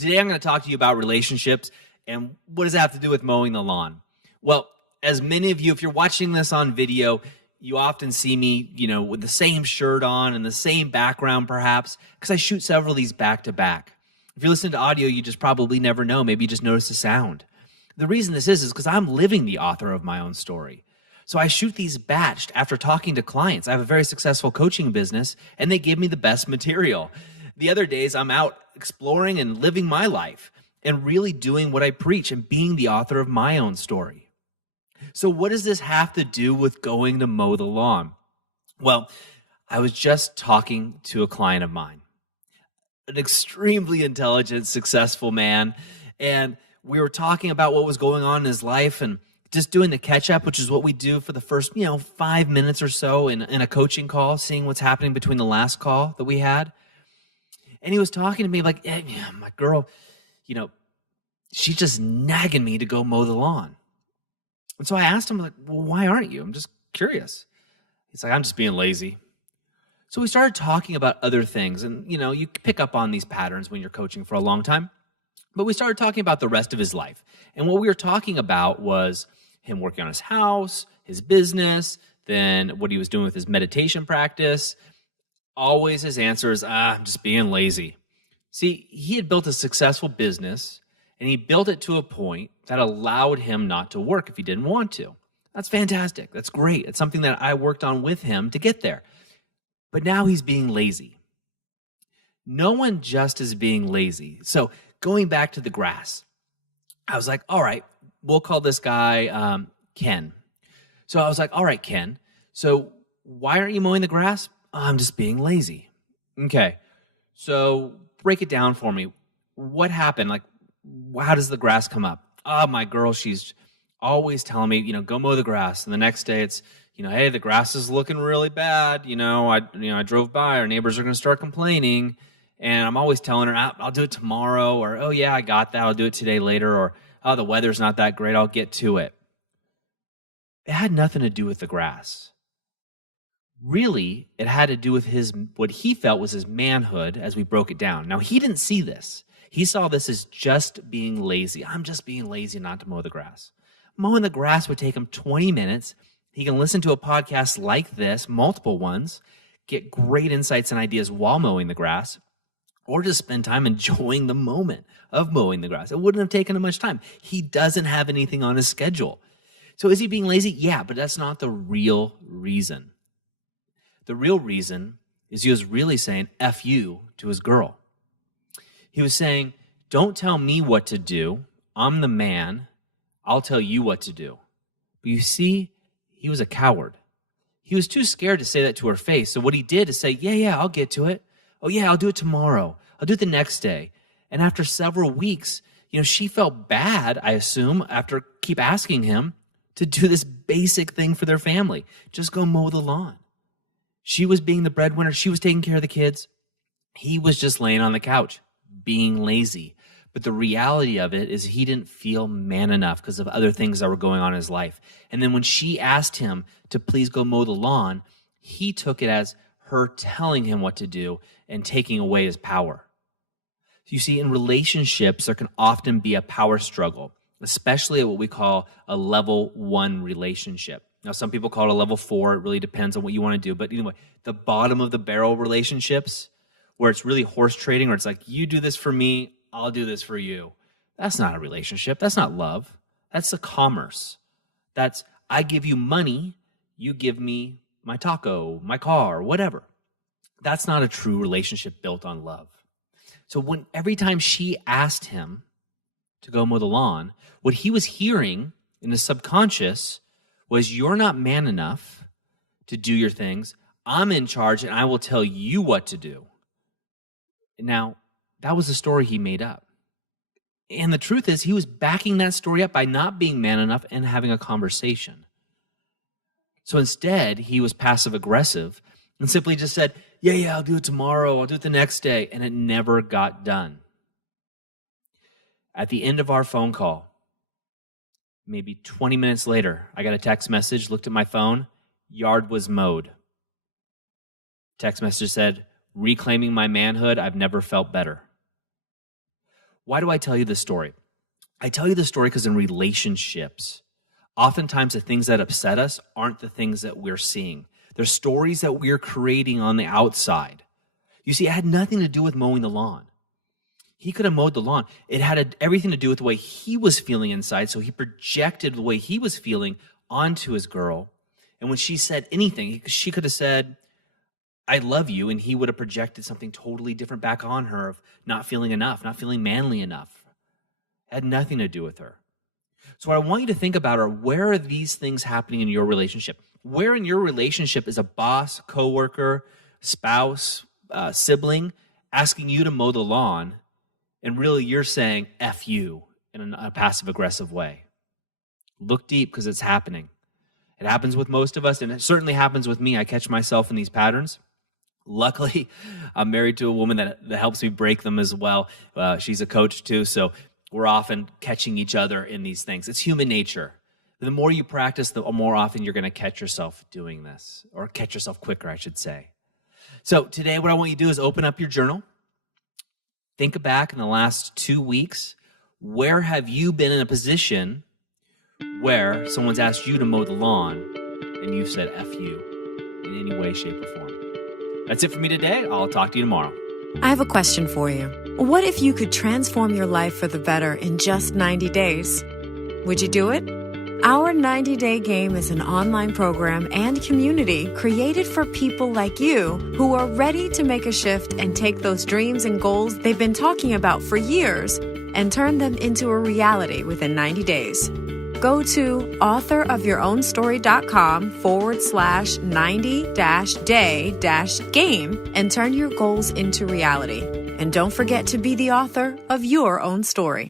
today I'm going to talk to you about relationships and what does that have to do with mowing the lawn? Well, as many of you, if you're watching this on video, you often see me, with the same shirt on and the same background perhaps, because I shoot several of these back to back. If you're listening to audio, you just probably never know. Maybe you just notice the sound. The reason this is because I'm living the author of my own story. So I shoot these batched after talking to clients. I have a very successful coaching business, and they give me the best material. The other days, I'm out exploring and living my life and really doing what I preach and being the author of my own story. So what does this have to do with going to mow the lawn? Well, I was just talking to a client of mine, an extremely intelligent, successful man, and we were talking about what was going on in his life and just doing the catch-up, which is what we do for the first, 5 minutes or so in a coaching call, seeing what's happening between the last call that we had. And he was talking to me like, hey, my girl, she's just nagging me to go mow the lawn. And so I asked him, like, well, why aren't you? I'm just curious. He's like, I'm just being lazy. So we started talking about other things. And, you pick up on these patterns when you're coaching for a long time. But we started talking about the rest of his life. And what we were talking about was him working on his house, his business, then what he was doing with his meditation practice. Always his answer is, I'm just being lazy. See, he had built a successful business, and he built it to a point that allowed him not to work if he didn't want to. That's fantastic. That's great. It's something that I worked on with him to get there. But now he's being lazy. No one just is being lazy. So going back to the grass, I was like, all right, we'll call this guy Ken. So I was like, all right, Ken, so why aren't you mowing the grass? I'm just being lazy. Okay, so break it down for me. What happened? Like, how does the grass come up? Oh, my girl, she's always telling me, go mow the grass. And the next day it's, hey, the grass is looking really bad. I drove by, our neighbors are going to start complaining. And I'm always telling her, I'll do it tomorrow. Or, oh, yeah, I got that. I'll do it today later. Or, oh, the weather's not that great. I'll get to it. It had nothing to do with the grass. Really, it had to do with what he felt was his manhood as we broke it down. Now, he didn't see this. He saw this as just being lazy. I'm just being lazy not to mow the grass. Mowing the grass would take him 20 minutes. He can listen to a podcast like this, multiple ones, get great insights and ideas while mowing the grass, or just spend time enjoying the moment of mowing the grass. It wouldn't have taken him much time. He doesn't have anything on his schedule. So is he being lazy? Yeah, but that's not the real reason. The real reason is he was really saying F you to his girl. He was saying, don't tell me what to do. I'm the man. I'll tell you what to do. But you see, he was a coward. He was too scared to say that to her face. So what he did is say, yeah, I'll get to it. Oh, yeah, I'll do it tomorrow. I'll do it the next day. And after several weeks, she felt bad, I assume, after keep asking him to do this basic thing for their family. Just go mow the lawn. She was being the breadwinner. She was taking care of the kids. He was just laying on the couch, being lazy. But the reality of it is he didn't feel man enough because of other things that were going on in his life. And then when she asked him to please go mow the lawn, he took it as her telling him what to do and taking away his power. You see, in relationships, there can often be a power struggle, especially at what we call a level 1 relationship. Now, some people call it a level 4. It really depends on what you want to do. But anyway, the bottom of the barrel relationships, where it's really horse trading, where it's like, you do this for me, I'll do this for you. That's not a relationship. That's not love. That's a commerce. That's, I give you money, you give me my taco, my car, whatever. That's not a true relationship built on love. So every time she asked him to go mow the lawn, what he was hearing in his subconscious was, you're not man enough to do your things. I'm in charge and I will tell you what to do. Now, that was a story he made up. And the truth is, he was backing that story up by not being man enough and having a conversation. So instead, he was passive aggressive and simply just said, yeah, I'll do it tomorrow. I'll do it the next day. And it never got done. At the end of our phone call, maybe 20 minutes later, I got a text message, looked at my phone, yard was mowed. Text message said, reclaiming my manhood, I've never felt better. Why do I tell you this story? I tell you this story because in relationships, oftentimes the things that upset us aren't the things that we're seeing. They're stories that we're creating on the outside. You see, it had nothing to do with mowing the lawn. He could have mowed the lawn. It had everything to do with the way he was feeling inside, so he projected the way he was feeling onto his girl. And when she said anything, she could have said, I love you, and he would have projected something totally different back on her of not feeling enough, not feeling manly enough. It had nothing to do with her. So what I want you to think about are, where are these things happening in your relationship? Where in your relationship is a boss, coworker, spouse, sibling asking you to mow the lawn, and really you're saying F you in a passive-aggressive way? Look deep, because it's happening. It happens with most of us, and it certainly happens with me. I catch myself in these patterns. Luckily, I'm married to a woman that helps me break them as well. She's a coach too, so we're often catching each other in these things. It's human nature. The more you practice, the more often you're going to catch yourself doing this, or catch yourself quicker, I should say. So today, what I want you to do is open up your journal. Think back in the last 2 weeks. Where have you been in a position where someone's asked you to mow the lawn and you've said F you in any way, shape, or form? That's it for me today. I'll talk to you tomorrow. I have a question for you. What if you could transform your life for the better in just 90 days? Would you do it? Our 90-Day Game is an online program and community created for people like you who are ready to make a shift and take those dreams and goals they've been talking about for years and turn them into a reality within 90 days. Go to authorofyourownstory.com/90-day-game and turn your goals into reality. And don't forget to be the author of your own story.